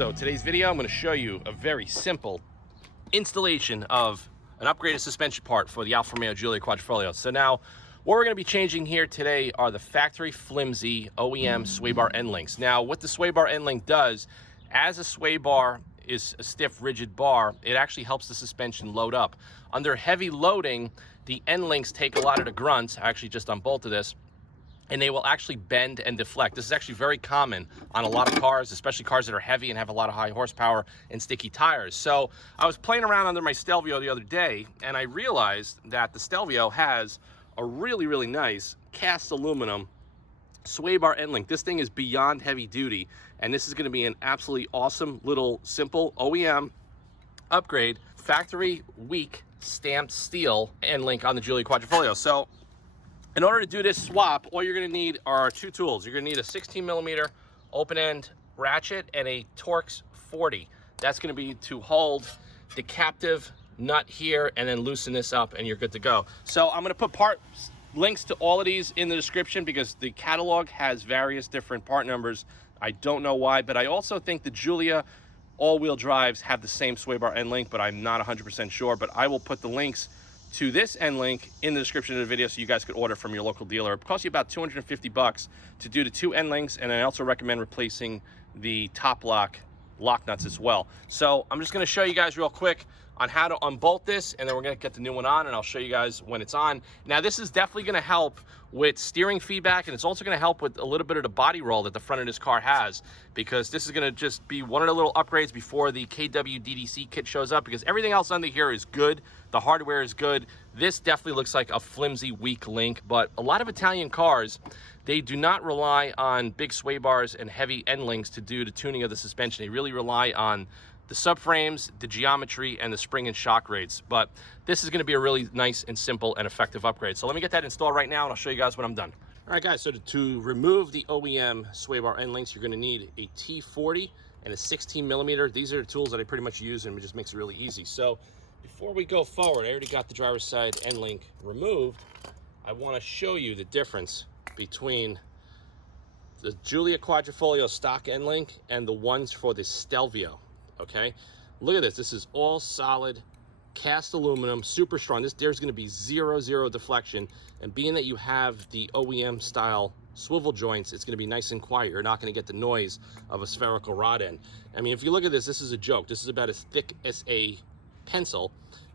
So today's video, I'm going to show you a very simple installation of an upgraded suspension part for the Alfa Romeo Giulia Quadrifoglio. So now, what we're going to be changing here today are the factory flimsy OEM sway bar end links. Now, what the sway bar end link does, as a sway bar is a stiff, rigid bar, it actually helps the suspension load up. Under heavy loading, the end links take a lot of the grunts. I actually just unbolted this, and they will actually bend and deflect. This is actually very common on a lot of cars, especially cars that are heavy and have a lot of high horsepower and sticky tires. So I was playing around under my Stelvio the other day, and I realized that the Stelvio has a really, really nice cast aluminum sway bar end link. This thing is beyond heavy duty, and this is gonna be an absolutely awesome little simple OEM upgrade, factory weak stamped steel end link on the Giulia Quadrifoglio. So in order to do this swap, all you're gonna need are two tools. You're gonna need a 16mm open-end ratchet and a Torx 40. That's gonna be to hold the captive nut here and then loosen this up and you're good to go. So I'm gonna put links to all of these in the description because the catalog has various different part numbers. I don't know why, but I also think the Giulia all-wheel drives have the same sway bar end link, but I'm not 100% sure. But I will put the links to this end link in the description of the video so you guys could order from your local dealer. It costs you about 250 bucks to do the two end links, and I also recommend replacing the top lock nuts as well. So I'm just going to show you guys real quick on how to unbolt this, and then we're going to get the new one on, and I'll show you guys when it's on. Now, this is definitely going to help with steering feedback, and it's also going to help with a little bit of the body roll that the front of this car has, because this is going to just be one of the little upgrades before the KW DDC kit shows up, because everything else under here is good. The hardware is good. This definitely looks like a flimsy, weak link, but a lot of Italian cars, they do not rely on big sway bars and heavy end links to do the tuning of the suspension. They really rely on the subframes, the geometry, and the spring and shock rates. But this is gonna be a really nice and simple and effective upgrade. So let me get that installed right now, and I'll show you guys when I'm done. All right, guys, so to remove the OEM sway bar end links, you're gonna need a T40 and a 16mm. These are the tools that I pretty much use, and it just makes it really easy. So before we go forward, I already got the driver's side end link removed. I wanna show you the difference between the Giulia Quadrifoglio stock end link and the ones for the Stelvio. Okay, look at this. This is all solid cast aluminum, super strong. There's going to be zero deflection, and being that you have the OEM style swivel joints, it's going to be nice and quiet. You're not going to get the noise of a spherical rod end. I mean, if you look at this, this is a joke. This is about as thick as a pencil,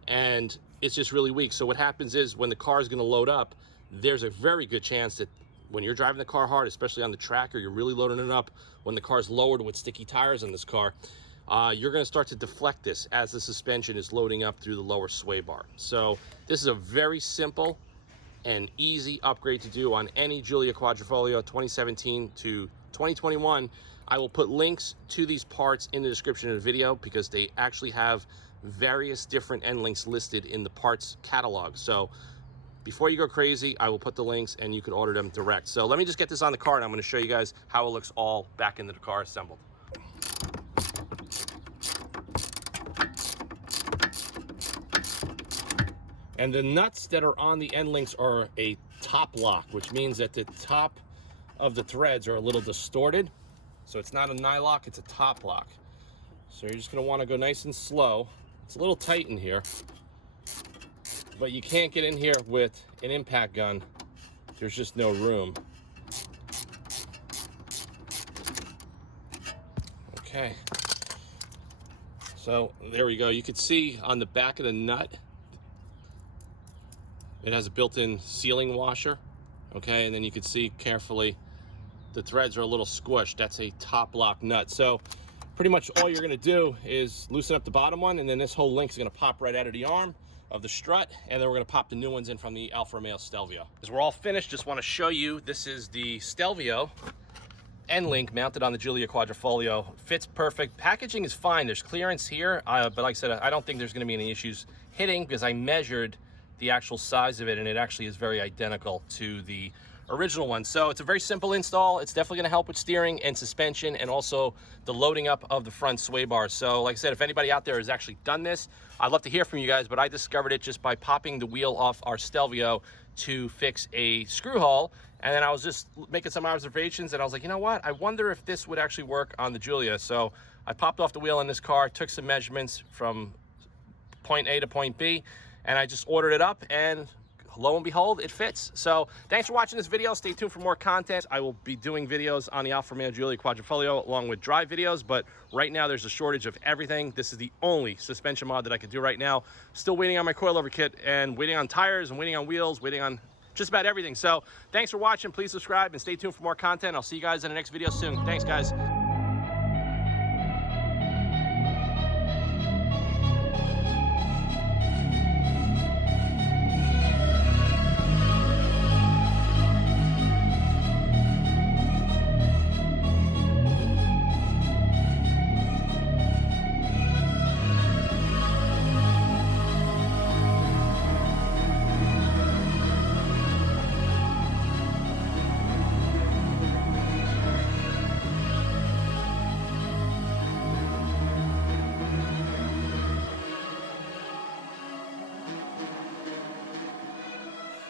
and it's just really weak. So what happens is when the car is going to load up, there's a very good chance that when you're driving the car hard, especially on the track, or you're really loading it up, when the car's lowered with sticky tires on this car, you're going to start to deflect this as the suspension is loading up through the lower sway bar. So this is a very simple and easy upgrade to do on any Giulia Quadrifoglio 2017 to 2021. I will put links to these parts in the description of the video because they actually have various different end links listed in the parts catalog. So before you go crazy, I will put the links and you can order them direct. So let me just get this on the car, and I'm going to show you guys how it looks all back into the car assembled. And the nuts that are on the end links are a top lock, which means that the top of the threads are a little distorted. So it's not a nylock, it's a top lock. So you're just gonna wanna go nice and slow. It's a little tight in here, but you can't get in here with an impact gun. There's just no room. Okay. So there we go. You can see on the back of the nut, it has a built-in sealing washer, okay? And then you can see carefully the threads are a little squished. That's a top lock nut. So pretty much all you're gonna do is loosen up the bottom one, and then this whole link is gonna pop right out of the arm of the strut, and then we're gonna pop the new ones in from the Alfa Romeo Stelvio. As we're all finished, just wanna show you, this is the Stelvio end link mounted on the Giulia Quadrifoglio. Fits perfect. Packaging is fine. There's clearance here, but like I said, I don't think there's gonna be any issues hitting because I measured the actual size of it, and it actually is very identical to the original one. So it's a very simple install. It's definitely going to help with steering and suspension, and also the loading up of the front sway bars. So like I said, if anybody out there has actually done this, I'd love to hear from you guys, but I discovered it just by popping the wheel off our Stelvio to fix a screw hole, and then I was just making some observations, and I was like, you know what, I wonder if this would actually work on the Giulia. So I popped off the wheel on this car, took some measurements from point A to point B, and I just ordered it up, and lo and behold, it fits. So thanks for watching this video. Stay tuned for more content. I will be doing videos on the Alfa Romeo Giulia Quadrifoglio along with drive videos, but right now there's a shortage of everything. This is the only suspension mod that I can do right now. Still waiting on my coilover kit and waiting on tires and waiting on wheels, waiting on just about everything. So thanks for watching. Please subscribe and stay tuned for more content. I'll see you guys in the next video soon. Thanks, guys.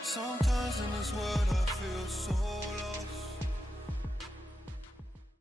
Sometimes in this world I feel so lost.